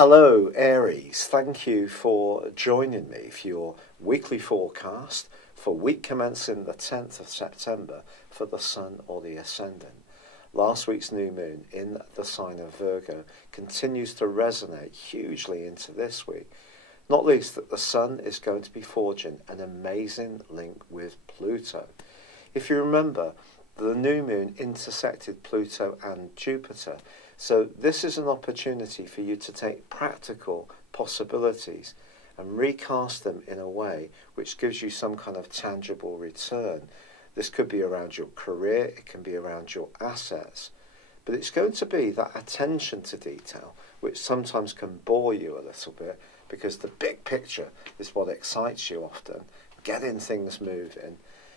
Hello Aries, thank you for joining me for your weekly forecast for week commencing the 10th of September for the Sun or the Ascendant. Last week's new moon in the sign of Virgo continues to resonate hugely into this week, not least that the Sun is going to be forging an amazing link with Pluto. If you remember, the new moon intersected Pluto and Jupiter, so this is an opportunity for you to take practical possibilities and recast them in a way which gives you some kind of tangible return. This could be around your career, it can be around your assets, but it's going to be that attention to detail which sometimes can bore you a little bit, because the big picture is what excites you often, getting things moving.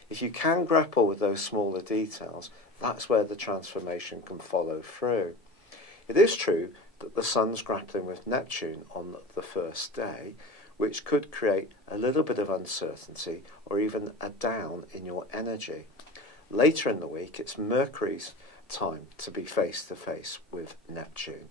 If you can grapple with those smaller details, that's where the transformation can follow through. It is true that the Sun's grappling with Neptune on the first day, which could create a little bit of uncertainty or even a down in your energy. Later in the week, it's Mercury's time to be face to face with Neptune,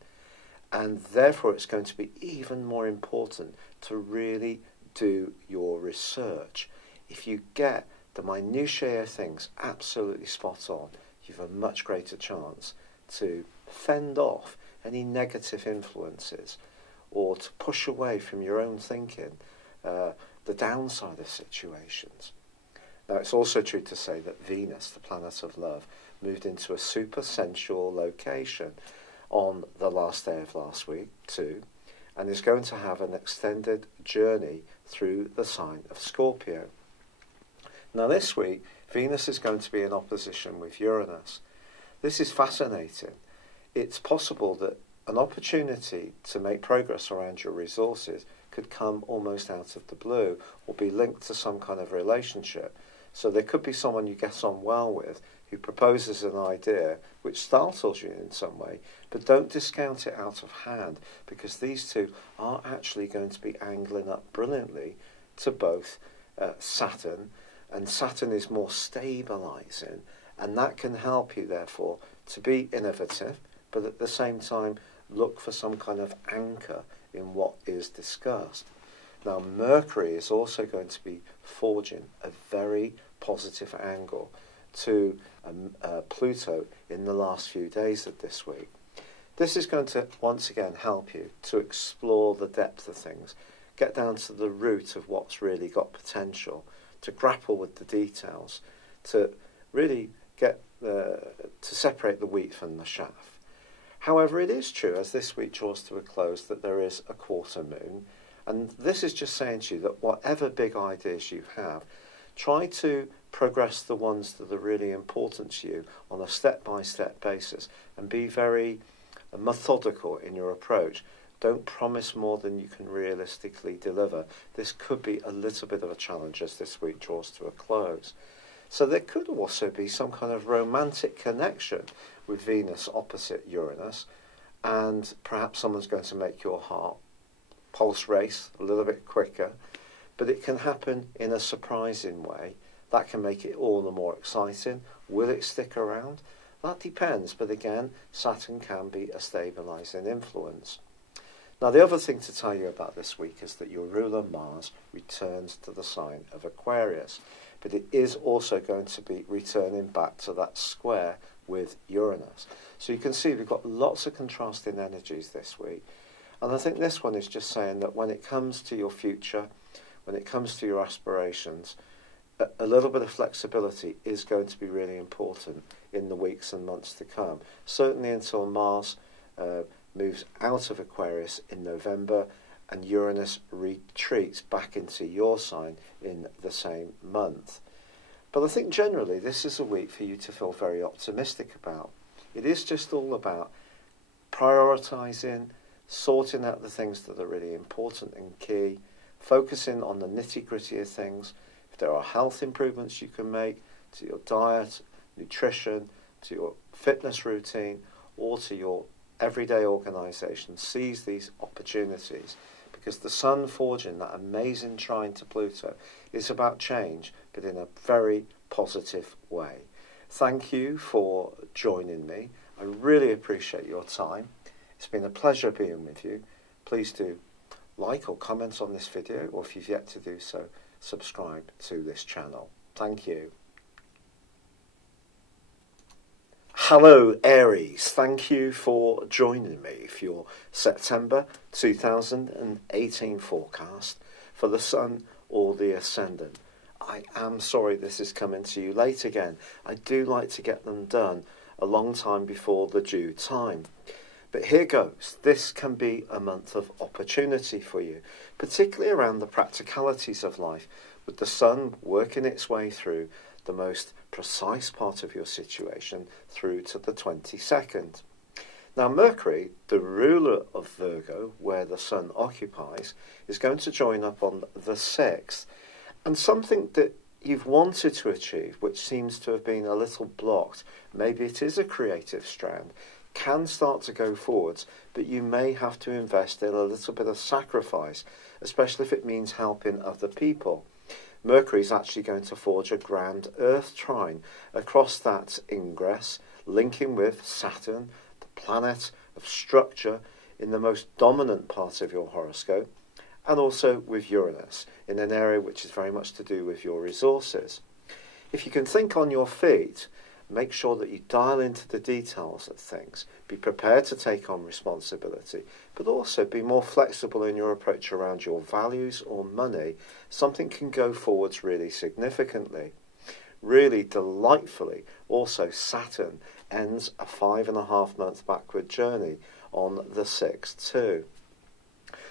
and therefore it's going to be even more important to really do your research. If you get the minutiae of things absolutely spot on, you've a much greater chance to fend off any negative influences or to push away from your own thinking the downside of situations. Now, it's also true to say that Venus, the planet of love, moved into a super sensual location on the last day of last week too, and is going to have an extended journey through the sign of Scorpio. Now this week, Venus is going to be in opposition with Uranus. This is fascinating. It's possible that an opportunity to make progress around your resources could come almost out of the blue or be linked to some kind of relationship. So there could be someone you get on well with who proposes an idea which startles you in some way, but don't discount it out of hand, because these two are actually going to be angling up brilliantly to both Saturn, and Saturn is more stabilising, and that can help you therefore to be innovative, but at the same time look for some kind of anchor in what is discussed. Now Mercury is also going to be forging a very positive angle to Pluto in the last few days of this week. This is going to once again help you to explore the depth of things, get down to the root of what's really got potential, to grapple with the details, to really get to separate the wheat from the chaff. However, it is true, as this week draws to a close, that there is a quarter moon, and this is just saying to you that whatever big ideas you have, try to progress the ones that are really important to you on a step-by-step basis, and be very methodical in your approach. Don't promise more than you can realistically deliver. This could be a little bit of a challenge as this week draws to a close. So there could also be some kind of romantic connection with Venus opposite Uranus, and perhaps someone's going to make your heart pulse race a little bit quicker, but it can happen in a surprising way. That can make it all the more exciting. Will it stick around? That depends, but again, Saturn can be a stabilising influence. Now, the other thing to tell you about this week is that your ruler Mars returns to the sign of Aquarius, but it is also going to be returning back to that square with Uranus. So you can see we've got lots of contrasting energies this week, and I think this one is just saying that when it comes to your future, when it comes to your aspirations, a little bit of flexibility is going to be really important in the weeks and months to come, certainly until Mars moves out of Aquarius in November and Uranus retreats back into your sign in the same month. But I think generally this is a week for you to feel very optimistic about. It is just all about prioritising, sorting out the things that are really important and key, focusing on the nitty-gritty of things. If there are health improvements you can make to your diet, nutrition, to your fitness routine, or to your everyday organisation, seize these opportunities, because the Sun forging that amazing trine to Pluto is about change, but in a very positive way. Thank you for joining me. I really appreciate your time. It's been a pleasure being with you. please do like or comment on this video, or if you've yet to do so, subscribe to this channel. Thank you. Hello Aries, thank you for joining me for your September 2018 forecast for the Sun or the Ascendant. I am sorry this is coming to you late again. I do like to get them done a long time before the due time. But here goes. This can be a month of opportunity for you, particularly around the practicalities of life, with the Sun working its way through the most precise part of your situation through to the 22nd. Now Mercury, the ruler of Virgo, where the Sun occupies, is going to join up on the 6th. And something that you've wanted to achieve, which seems to have been a little blocked, maybe it is a creative strand, can start to go forwards, but you may have to invest in a little bit of sacrifice, especially if it means helping other people. Mercury is actually going to forge a grand Earth trine across that ingress, linking with Saturn, the planet of structure in the most dominant part of your horoscope, and also with Uranus in an area which is very much to do with your resources. If you can think on your feet, make sure that you dial into the details of things. Be prepared to take on responsibility, but also be more flexible in your approach around your values or money. Something can go forwards really significantly. Really delightfully, also Saturn ends a 5.5 month backward journey on the 6th too.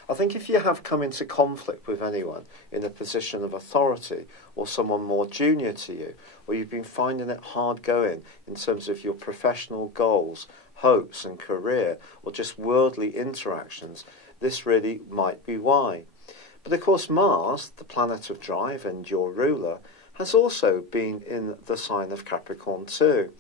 I think if you have come into conflict with anyone in a position of authority or someone more junior to you, or you've been finding it hard going in terms of your professional goals, hopes and career, or just worldly interactions, this really might be why. But of course Mars, the planet of drive and your ruler, has also been in the sign of Capricorn too.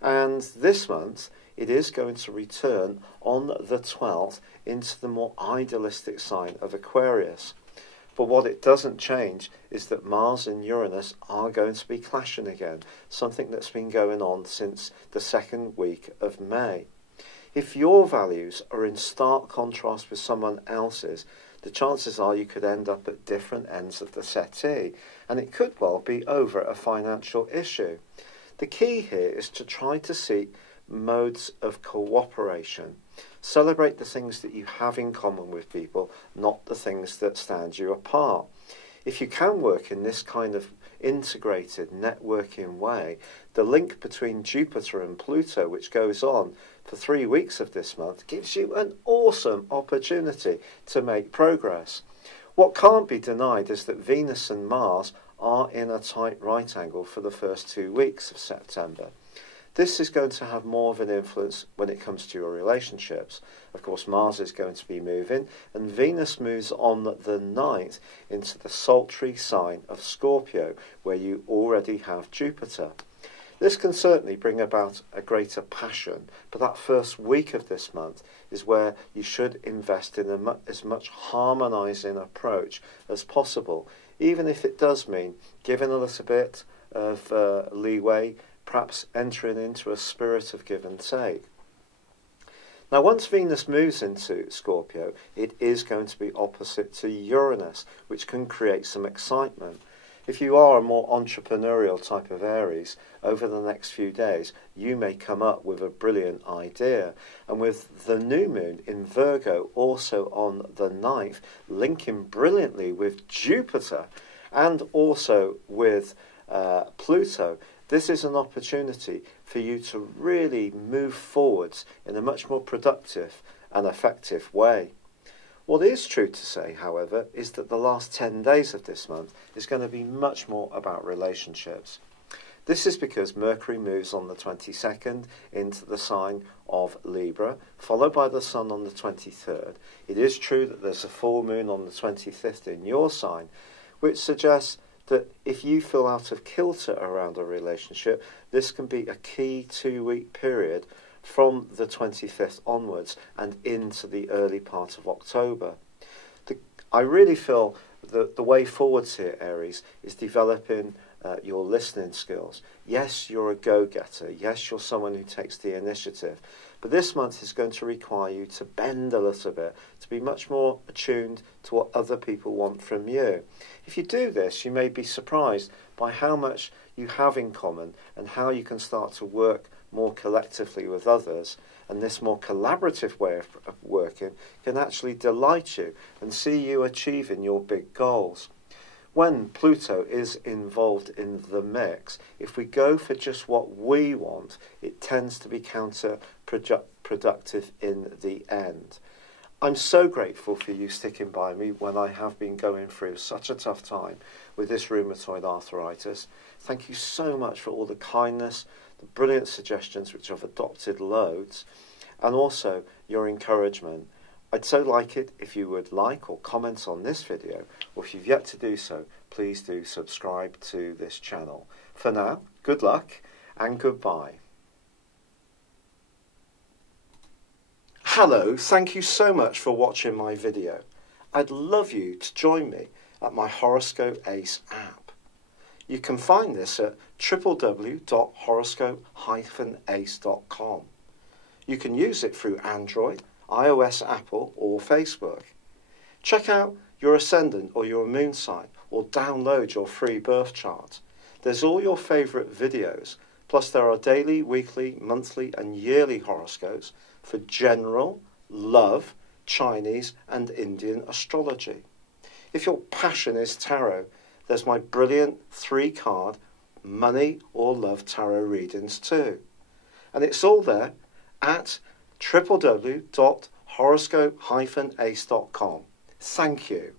And this month it is going to return on the 12th into the more idealistic sign of Aquarius. But what it doesn't change is that Mars and Uranus are going to be clashing again, something that's been going on since the second week of May. If your values are in stark contrast with someone else's, the chances are you could end up at different ends of the settee, and it could well be over a financial issue. The key here is to try to seek modes of cooperation. Celebrate the things that you have in common with people, not the things that stand you apart. If you can work in this kind of integrated networking way, the link between Jupiter and Pluto, which goes on for 3 weeks of this month, gives you an awesome opportunity to make progress. What can't be denied is that Venus and Mars are in a tight right angle for the first 2 weeks of September. This is going to have more of an influence when it comes to your relationships. Of course, Mars is going to be moving, and Venus moves on the 9th into the sultry sign of Scorpio, where you already have Jupiter. This can certainly bring about a greater passion, but that first week of this month is where you should invest in as much harmonising approach as possible, even if it does mean giving a little bit of leeway, perhaps entering into a spirit of give and take. Now, once Venus moves into Scorpio, it is going to be opposite to Uranus, which can create some excitement. If you are a more entrepreneurial type of Aries, over the next few days, you may come up with a brilliant idea. And with the new moon in Virgo also on the 9th, linking brilliantly with Jupiter and also with Pluto, this is an opportunity for you to really move forwards in a much more productive and effective way. What is true to say, however, is that the last 10 days of this month is going to be much more about relationships. This is because Mercury moves on the 22nd into the sign of Libra, followed by the Sun on the 23rd. It is true that there's a full moon on the 25th in your sign, which suggests that if you feel out of kilter around a relationship, this can be a key 2-week period from the 25th onwards and into the early part of October. I really feel that the way forwards here, Aries, is developing your listening skills. Yes, you're a go-getter. Yes, you're someone who takes the initiative. But this month is going to require you to bend a little bit, to be much more attuned to what other people want from you. If you do this, you may be surprised by how much you have in common and how you can start to work more collectively with others. And this more collaborative way of working can actually delight you and see you achieving your big goals. When Pluto is involved in the mix, if we go for just what we want, it tends to be counterproductive in the end. I'm so grateful for you sticking by me when I have been going through such a tough time with this rheumatoid arthritis. Thank you so much for all the kindness, the brilliant suggestions, which I've adopted loads, and also your encouragement. I'd so like it if you would like or comment on this video, or if you've yet to do so, please do subscribe to this channel. For now, good luck and goodbye. Hello, thank you so much for watching my video. I'd love you to join me at my Horoscope Ace app. You can find this at www.horoscope-ace.com. You can use it through Android, iOS, Apple or Facebook. Check out your ascendant or your moon sign or download your free birth chart. There's all your favourite videos, plus there are daily, weekly, monthly and yearly horoscopes for general, love, Chinese and Indian astrology. If your passion is tarot, there's my brilliant 3-card money or love tarot readings too. And it's all there at www.horoscope-ace.com. Thank you.